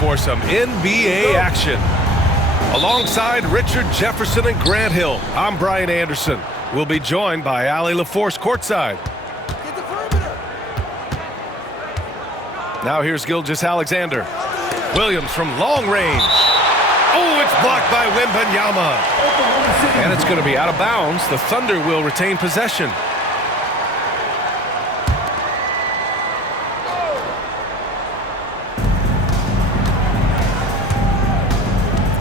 for some NBA action. Alongside Richard Jefferson and Grant Hill, I'm Brian Anderson. We'll be joined by Allie LaForce courtside. Now here's Gilgeous-Alexander. Williams from long range. Oh, it's blocked by Wembanyama. And it's going to be out of bounds. The Thunder will retain possession.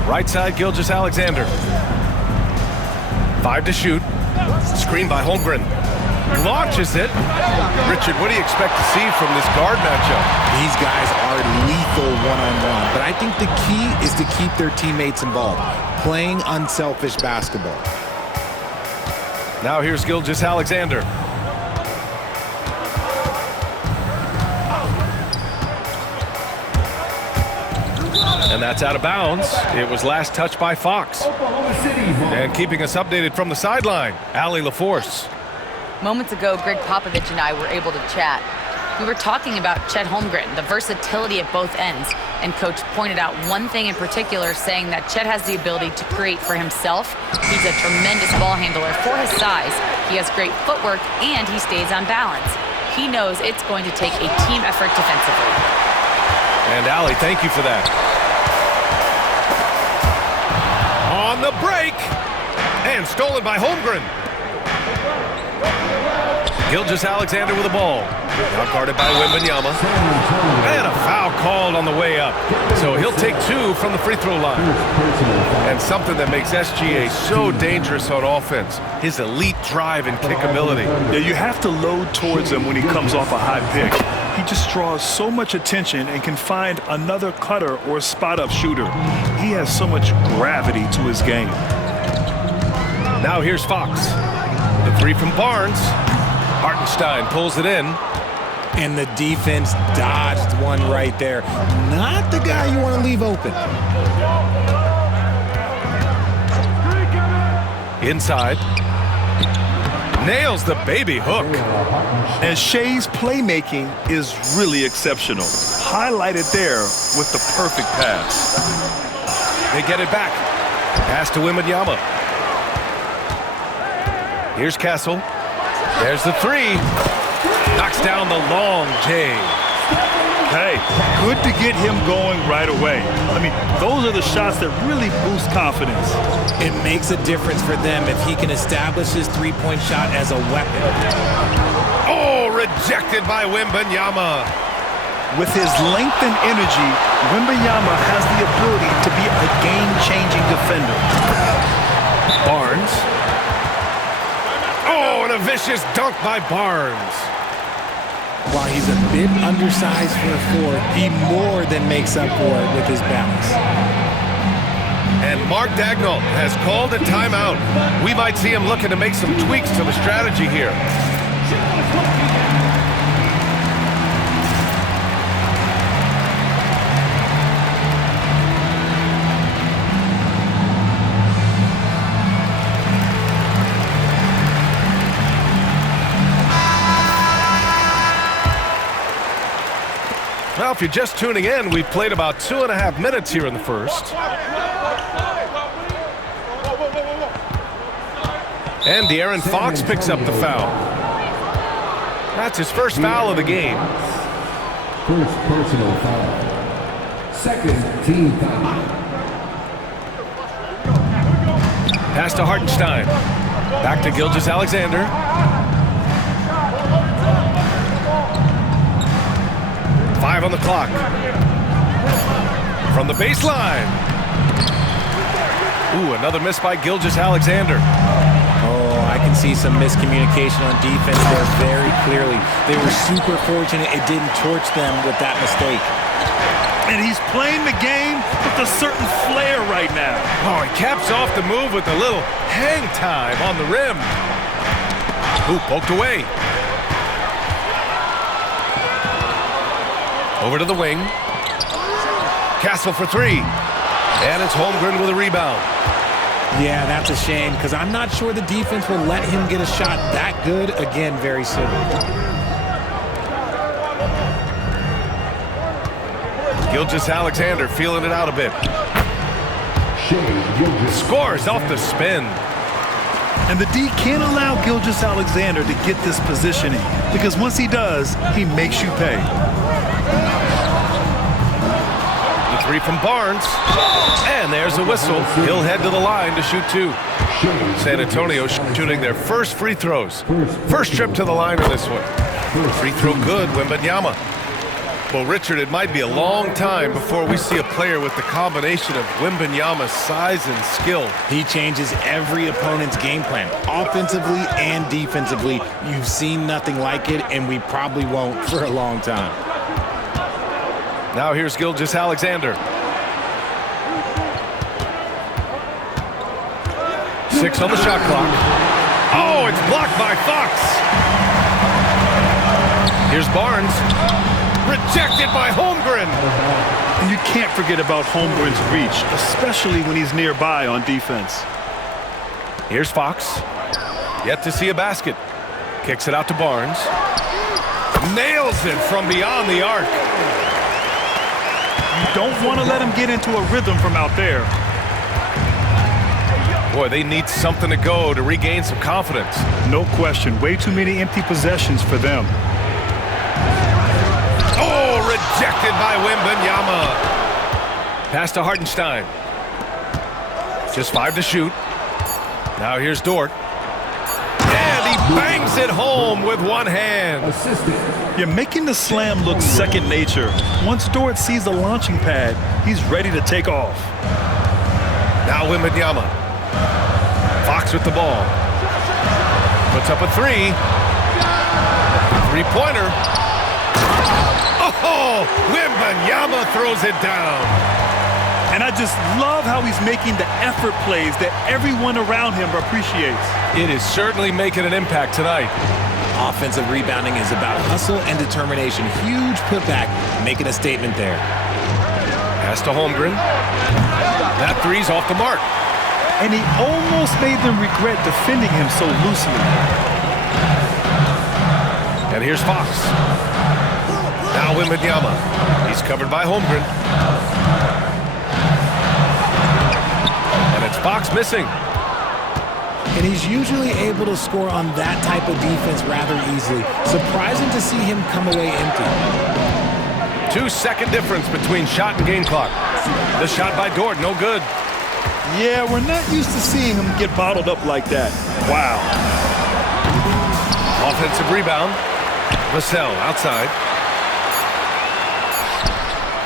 Right side, Gilgeous-Alexander. 5 to shoot. Screen by Holmgren. Launches it. Richard, what do you expect to see from this guard matchup? These guys are lethal one-on-one, but I think the key is to keep their teammates involved, playing unselfish basketball. Now here's Gilgeous-Alexander. And that's out of bounds. It was last touched by Fox. And keeping us updated from the sideline, Allie LaForce. Moments ago, Greg Popovich and I were able to chat. We were talking about Chet Holmgren, the versatility at both ends, and Coach pointed out one thing in particular, saying that Chet has the ability to create for himself. He's a tremendous ball handler for his size. He has great footwork, and he stays on balance. He knows it's going to take a team effort defensively. And Allie, thank you for that. On the break, and stolen by Holmgren. Gilgeous-Alexander with the ball. Now guarded by Wembanyama. And a foul called on the way up. So he'll take 2 from the free throw line. And something that makes SGA so dangerous on offense, his elite drive and kick ability. Yeah, you have to load towards him when he comes off a high pick. He just draws so much attention and can find another cutter or spot-up shooter. He has so much gravity to his game. Now here's Fox. The 3 from Barnes. Hartenstein pulls it in. And the defense dodged one right there. Not the guy you want to leave open. Inside. Nails the baby hook. And Shea's playmaking is really exceptional. Highlighted there with the perfect pass. They get it back. Pass to Wembanyama. Here's Castle. There's the 3. Knocks down the long J. Hey, good to get him going right away. I mean, those are the shots that really boost confidence. It makes a difference for them if he can establish his three-point shot as a weapon. Oh, rejected by Wembanyama. With his length and energy, Wembanyama has the ability to be a game-changing defender. Barnes. Oh, and a vicious dunk by Barnes. While he's a bit undersized for a 4, he more than makes up for it with his balance. And Mark Daigneault has called a timeout. We might see him looking to make some tweaks to the strategy here. Well, if you're just tuning in, we've played about 2.5 minutes here in the first. And De'Aaron Fox picks up the foul. That's his first foul of the game. First personal foul. Second team foul. Pass to Hartenstein. Back to Gilgeous-Alexander. Five on the clock. From the baseline. Ooh, another miss by Gilgeous-Alexander. Oh, I can see some miscommunication on defense there very clearly. They were super fortunate it didn't torch them with that mistake. And he's playing the game with a certain flair right now. Oh, he caps off the move with a little hang time on the rim. Ooh, poked away. Over to the wing. Castle for 3. And it's Holmgren with a rebound. Yeah, that's a shame because I'm not sure the defense will let him get a shot that good again very soon. Gilgeous-Alexander feeling it out a bit. Shea Gilgeous. Scores off the spin. And the D can't allow Gilgeous-Alexander to get this positioning, because once he does, he makes you pay. The three from Barnes. And there's a whistle. He'll head to the line to shoot two. San Antonio shooting their first free throws. First trip to the line in this one. Free throw good, Wembanyama. Well, Richard, it might be a long time before we see a player with the combination of Wembanyama's size and skill. He changes every opponent's game plan, offensively and defensively. You've seen nothing like it, and we probably won't for a long time. Now here's Gilgeous-Alexander. 6 on the shot clock. Oh, it's blocked by Fox. Here's Barnes. Rejected by Holmgren. And you can't forget about Holmgren's reach, especially when he's nearby on defense. Here's Fox. Yet to see a basket. Kicks it out to Barnes. Nails it from beyond the arc. You don't want to let him get into a rhythm from out there. Boy, they need something to go to regain some confidence. No question. Way too many empty possessions for them. Oh, rejected by Wembanyama. Pass to Hartenstein. Just 5 to shoot. Now here's Dort. And he bangs it home with one hand. Assistant. You're making the slam look second nature. Once Dort sees the launching pad, he's ready to take off. Now Wembanyama. Fox with the ball. Puts up a three. Three-pointer. Oh, Wembanyama throws it down. And I just love how he's making the effort plays that everyone around him appreciates. It is certainly making an impact tonight. Offensive rebounding is about hustle and determination. Huge putback, making a statement there. Pass to Holmgren. That three's off the mark. And he almost made them regret defending him so loosely. And here's Fox. Now Wembanyama. He's covered by Holmgren. And it's Fox missing. And he's usually able to score on that type of defense rather easily. Surprising to see him come away empty. 2-second difference between shot and game clock. The shot by Dort, no good. Yeah, we're not used to seeing him get bottled up like that. Wow. Offensive rebound. Vassell outside.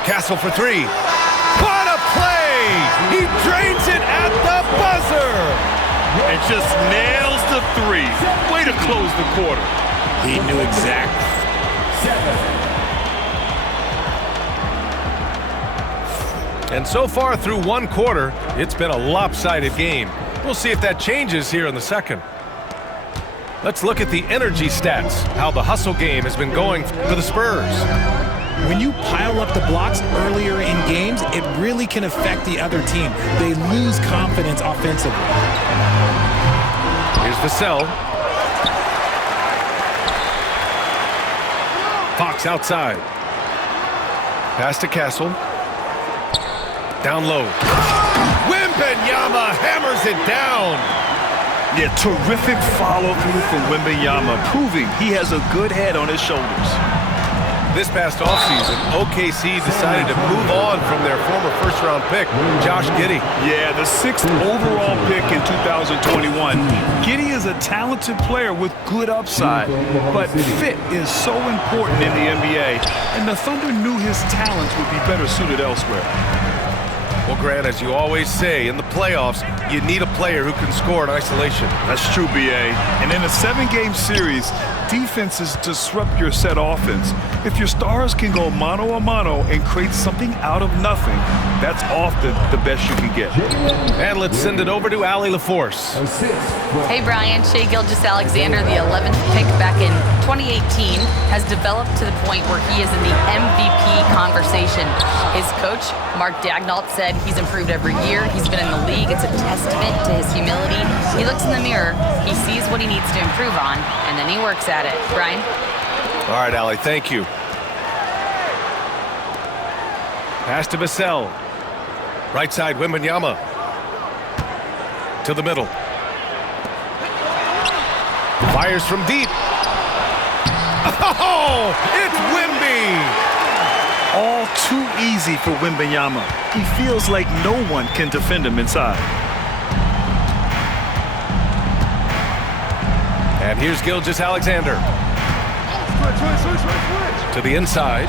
Castle for three. What a play! He drains it at the buzzer! And just nails the three. Way to close the quarter. He knew exactly. And so far through one quarter, it's been a lopsided game. We'll see if that changes here in the second. Let's look at the energy stats, how the hustle game has been going for the Spurs. When you pile up the blocks earlier in games, it really can affect the other team. They lose confidence offensively. Here's Vassell. Fox outside. Pass to Castle. Down low. Wembanyama hammers it down. Yeah, terrific follow-through from Wembanyama, proving he has a good head on his shoulders. This past offseason, OKC decided to move on from their former first-round pick, Josh Giddey. Yeah, the 6th overall pick in 2021. Giddey is a talented player with good upside, but fit is so important in the NBA, and the Thunder knew his talents would be better suited elsewhere. Well, Grant, as you always say, in the playoffs, you need a player who can score in isolation. That's true, B.A. And in a 7-game series, defenses disrupt your set offense. If your stars can go mano-a-mano and create something out of nothing, that's often the best you can get. And let's send it over to Allie LaForce. Hey, Brian. Shea Gilgeous-Alexander, the 11th pick back in 2018, has developed to the point where he is in the MVP conversation. His coach, Mark Daigneault, said he's improved every year. He's been in the league. It's a testament to his humility. He looks in the mirror, he sees what he needs to improve on, and then he works at it. Brian? All right, Allie, thank you. Pass to Vassell. Right side, Wembanyama. To the middle. Fires from deep. Oh, it's Wemby! All too easy for Wembanyama. He feels like no one can defend him inside. And here's Gilgeous-Alexander. To the inside.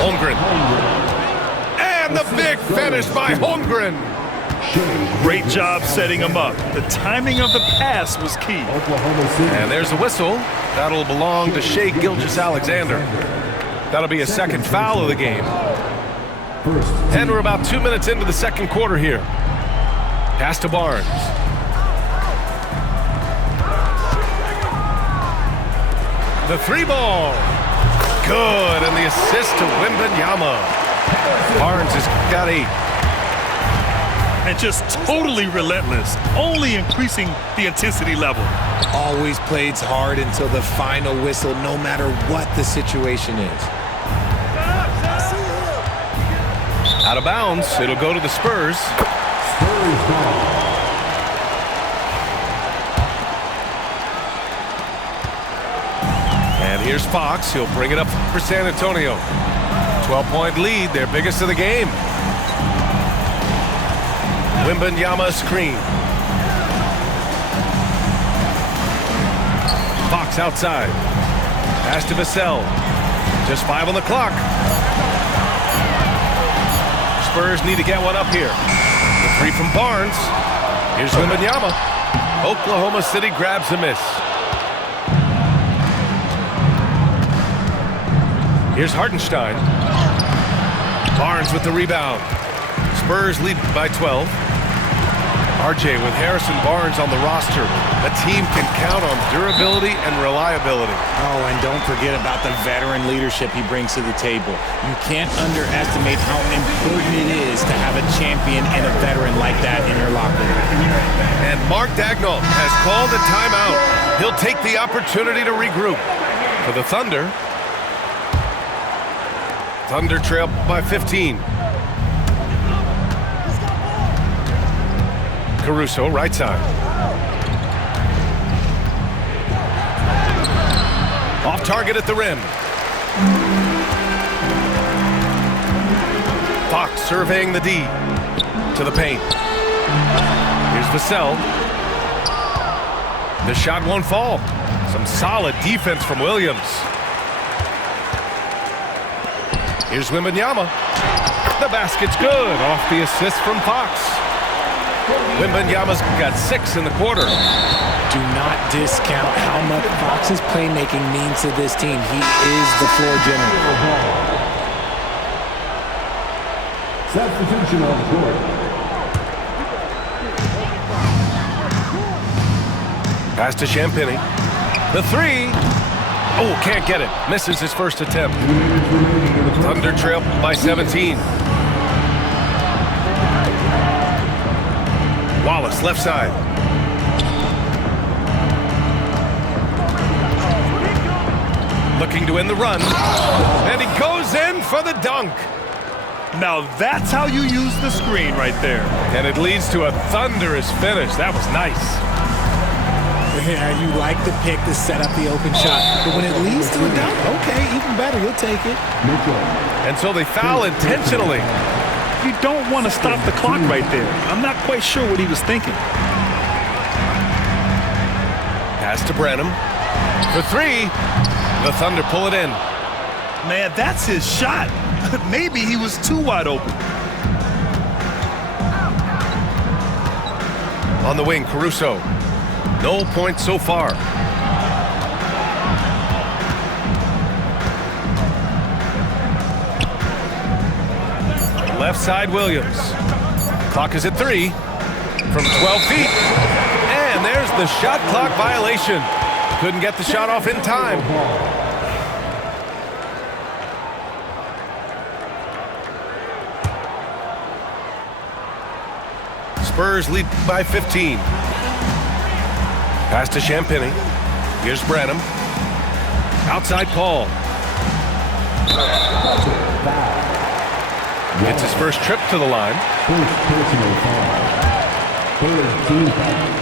Holmgren. And the big finish by Holmgren. Great job setting him up. The timing of the pass was key. And there's a whistle. That'll belong to Shai Gilgeous-Alexander. That'll be a second foul of the game. And we're about 2 minutes into the second quarter here. Pass to Barnes. The three ball. Good, and the assist to Wembanyama. Barnes has got 8. And just totally relentless, only increasing the intensity level. Always plays hard until the final whistle, no matter what the situation is. Out of bounds, it'll go to the Spurs. And here's Fox. He'll bring it up for San Antonio. 12-point lead, their biggest of the game. Wembanyama screen. Fox outside. Pass to Vassell. Just 5 on the clock. Spurs need to get one up here. The three from Barnes. Here's Wembanyama. Oklahoma City grabs a miss. Here's Hartenstein. Barnes with the rebound. Spurs lead by 12. RJ with Harrison Barnes on the roster. A team can count on durability and reliability. Oh, and don't forget about the veteran leadership he brings to the table. You can't underestimate how important it is to have a champion and a veteran like that in your locker room. And Mark Daigneault has called a timeout. He'll take the opportunity to regroup. For the Thunder, Thunder trail by 15. Caruso, right side. Off target at the rim. Fox surveying the D. To the paint. Here's Vassell. The shot won't fall. Some solid defense from Williams. Here's Wembanyama. The basket's good. Off the assist from Fox. Wembanyama's got 6 in the quarter. Do not discount how much Fox's playmaking means to this team. He is the floor general. Substitution on the court. Pass to Champagnie. The three. Oh, can't get it. Misses his first attempt. Thunder trail by 17. Wallace, left side. Looking to win the run. And he goes in for the dunk. Now that's how you use the screen right there. And it leads to a thunderous finish. That was nice. Yeah, you like the pick to set up the open shot. But when it leads to a dunk, okay, even better, you'll take it. And so they foul intentionally. You don't want to stop the clock right there. I'm not quite sure what he was thinking. Pass to Branham. For 3. The Thunder pull it in. Man, that's his shot. Maybe he was too wide open. On the wing, Caruso. No points so far. Left side, Williams. Clock is at 3 from 12 feet. And there's the shot clock violation. Couldn't get the shot off in time. Spurs lead by 15. Pass to Champagnie. Here's Branham. Outside Paul. It's his first trip to the line. First personal foul. Third team foul.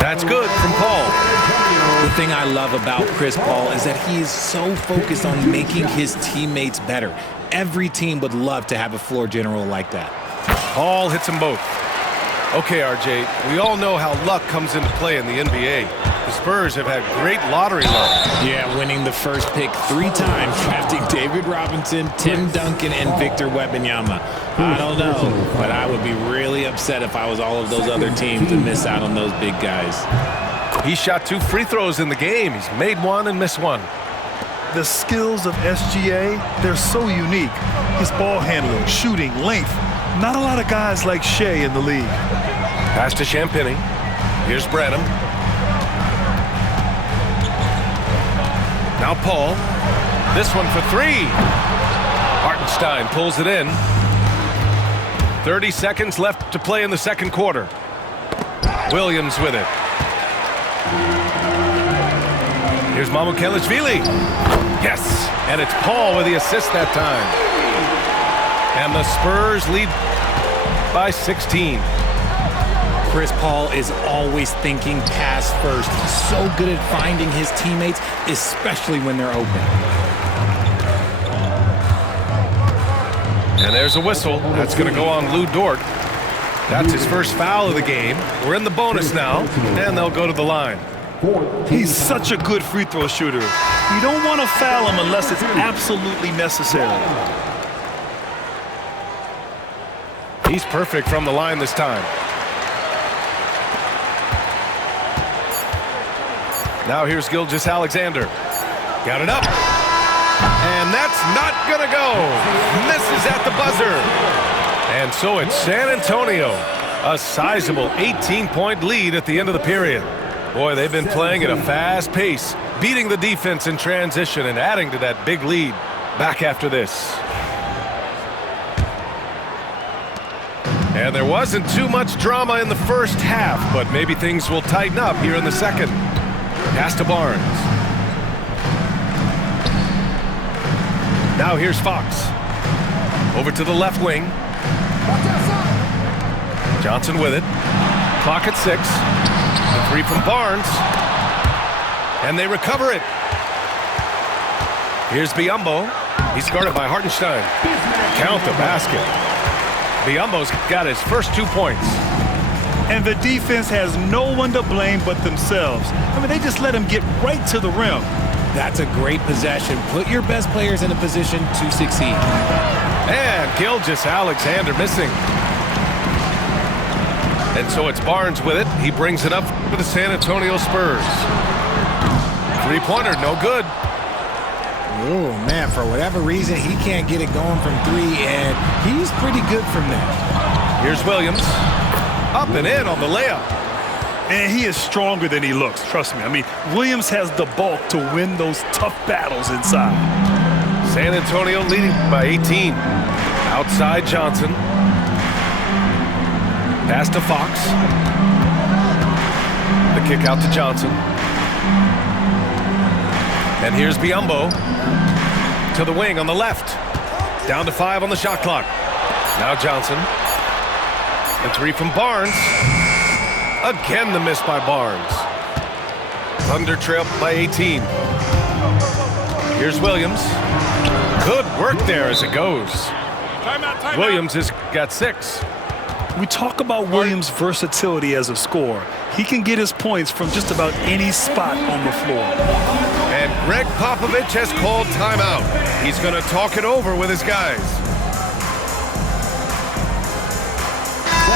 That's good from Paul. The thing I love about Chris Paul is that he is so focused on making his teammates better. Every team would love to have a floor general like that. Paul hits them both. Okay, RJ, we all know how luck comes into play in the NBA. The Spurs have had great lottery luck. Yeah, winning the first pick 3 times, drafting David Robinson, Tim Duncan, and Victor Wembanyama. I don't know, but I would be really upset if I was all of those other teams to miss out on those big guys. He shot 2 free throws in the game. He's made 1 and missed 1. The skills of SGA, they're so unique. His ball handling, shooting, length. Not a lot of guys like Shea in the league. Pass to Champagny. Here's Branham. Now Paul. This one for 3. Hartenstein pulls it in. 30 seconds left to play in the second quarter. Williams with it. Here's Mamukelashvili. Yes, and it's Paul with the assist that time. And the Spurs lead by 16. Chris Paul is always thinking pass first. He's so good at finding his teammates, especially when they're open. And there's a whistle. That's going to go on Lou Dort. That's his first foul of the game. We're in the bonus now, and they'll go to the line. He's such a good free throw shooter. You don't want to foul him unless it's absolutely necessary. He's perfect from the line this time. Now here's Gilgeous-Alexander. Got it up. And that's not going to go. Misses at the buzzer. And so it's San Antonio. A sizable 18-point lead at the end of the period. Boy, they've been playing at a fast pace, beating the defense in transition and adding to that big lead. Back after this. And there wasn't too much drama in the first half, but maybe things will tighten up here in the second. Pass to Barnes. Now here's Fox. Over to the left wing. Johnson with it. Clock at 6. The 3 from Barnes. And they recover it. Here's Biyombo. He's guarded by Hartenstein. Count the basket. Biyombo's got his first 2 points. And the defense has no one to blame but themselves. I mean, they just let him get right to the rim. That's a great possession. Put your best players in a position to succeed. And Gilgeous-Alexander missing. And so it's Barnes with it. He brings it up for the San Antonio Spurs. 3-pointer, no good. Oh, man, for whatever reason, he can't get it going from 3, and he's pretty good from that. Here's Williams. Up and in on the layup. And he is stronger than he looks, trust me. I mean, Williams has the bulk to win those tough battles inside. San Antonio leading by 18. Outside Johnson. Pass to Fox. The kick out to Johnson. And here's Biyombo to the wing on the left. Down to 5 on the shot clock. Now Johnson. And 3 from Barnes. Again the miss by Barnes. Thunder trail by 18. Here's Williams. Good work there as it goes. Timeout. Williams has got 6. We talk about Williams' versatility as a scorer. He can get his points from just about any spot on the floor. And Greg Popovich has called timeout. He's going to talk it over with his guys.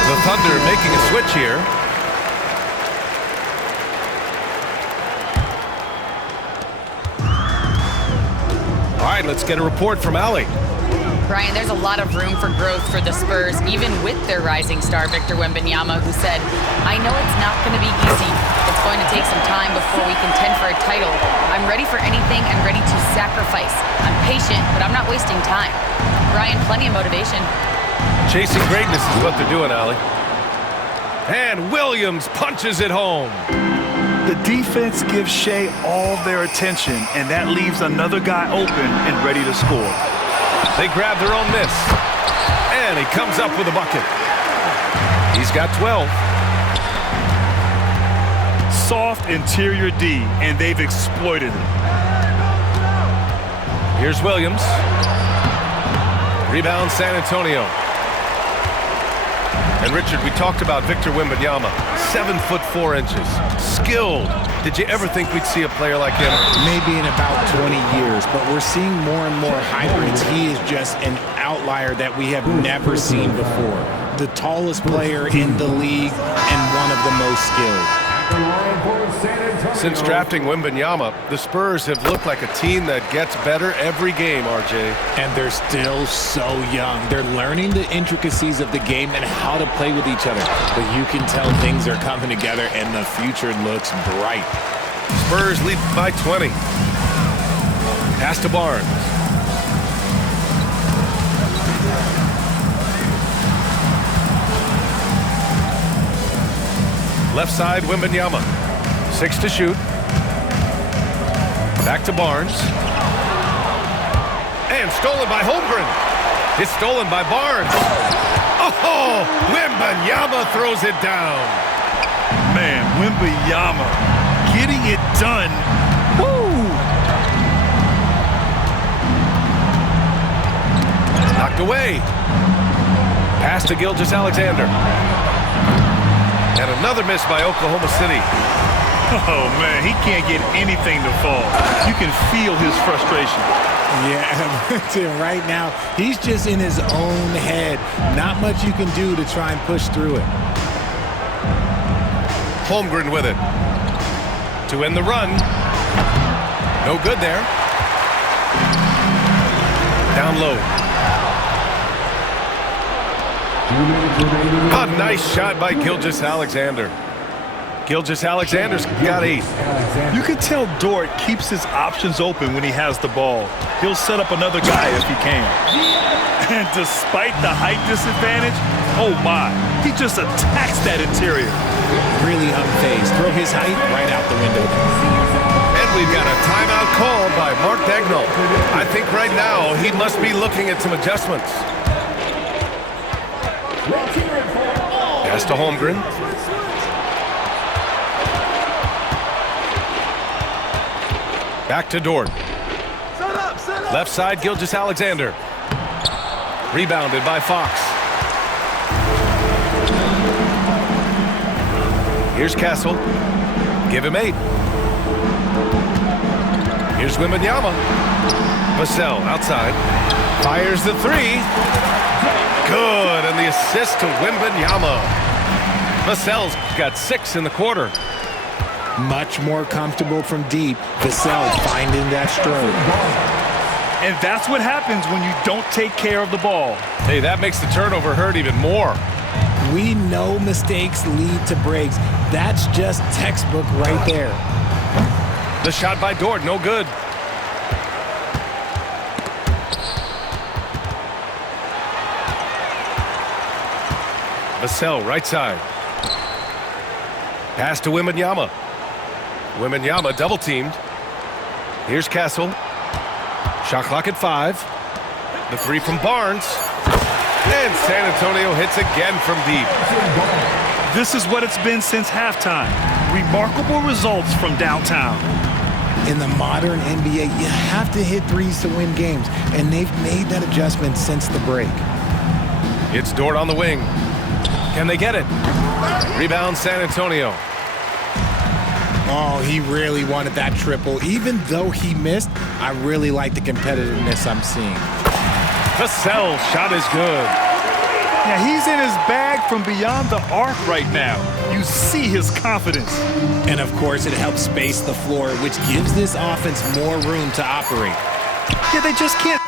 The Thunder making a switch here. All right, let's get a report from Allie. Brian, there's a lot of room for growth for the Spurs, even with their rising star, Victor Wembanyama, who said, I know it's not going to be easy. It's going to take some time before we contend for a title. I'm ready for anything and ready to sacrifice. I'm patient, but I'm not wasting time. Brian, plenty of motivation. Chasing greatness is what they're doing, Allie. And Williams punches it home. The defense gives Shea all their attention, and that leaves another guy open and ready to score. They grab their own miss. And he comes up with a bucket. He's got 12. Soft interior D, and they've exploited it. Here's Williams. Rebound San Antonio. And Richard, we talked about Victor Wembanyama. 7'4". Skilled. Did you ever think we'd see a player like him? Maybe in about 20 years, but we're seeing more and more hybrids. He is just an outlier that we have never seen before. The tallest player in the league and one of the most skilled. Since drafting Wembanyama, the Spurs have looked like a team that gets better every game, RJ. And they're still so young. They're learning the intricacies of the game and how to play with each other. But you can tell things are coming together and the future looks bright. Spurs lead by 20. Pass to Barnes. Left side, Wembanyama. 6 to shoot. Back to Barnes. And stolen by Holmgren. It's stolen by Barnes. Oh, Wembanyama throws it down. Man, Wembanyama getting it done. Woo! Knocked away. Pass to Gilgeous-Alexander. And another miss by Oklahoma City. Oh, man, he can't get anything to fall. You can feel his frustration. Yeah, right now, he's just in his own head. Not much you can do to try and push through it. Holmgren with it. To end the run. No good there. Down low. A nice shot by Gilgeous-Alexander. Gilgeous-Alexander's got 8. You can tell Dort keeps his options open when he has the ball. He'll set up another guy if he can. And despite the height disadvantage, oh my, he just attacks that interior. Really unfazed. Throw his height right out the window. And we've got a timeout called by Mark Daigneault. I think right now he must be looking at some adjustments. Pass to Holmgren. Back to Dort. Left side, Gilgeous-Alexander. Rebounded by Fox. Here's Castle. Give him 8. Here's Wembanyama. Vassell outside. Fires the 3. Good, and the assist to Wembanyama. Vassell's got 6 in the quarter. Much more comfortable from deep. Vassell finding that stroke. And that's what happens when you don't take care of the ball. Hey, that makes the turnover hurt even more. We know mistakes lead to breaks. That's just textbook right there. The shot by Dort, no good. Vassell, right side. Pass to Wembanyama. Wembanyama double teamed. Here's Castle. Shot clock at 5. The 3 from Barnes. And San Antonio hits again from deep. This is what it's been since halftime. Remarkable results from downtown. In the modern NBA, you have to hit threes to win games, and they've made that adjustment since the break. It's Dort on the wing. Can they get it? Rebound San Antonio. Oh, he really wanted that triple. Even though he missed, I really like the competitiveness I'm seeing. Vassell's shot is good. Yeah, he's in his bag from beyond the arc right now. You see his confidence. And of course, it helps space the floor, which gives this offense more room to operate. Yeah, they just can't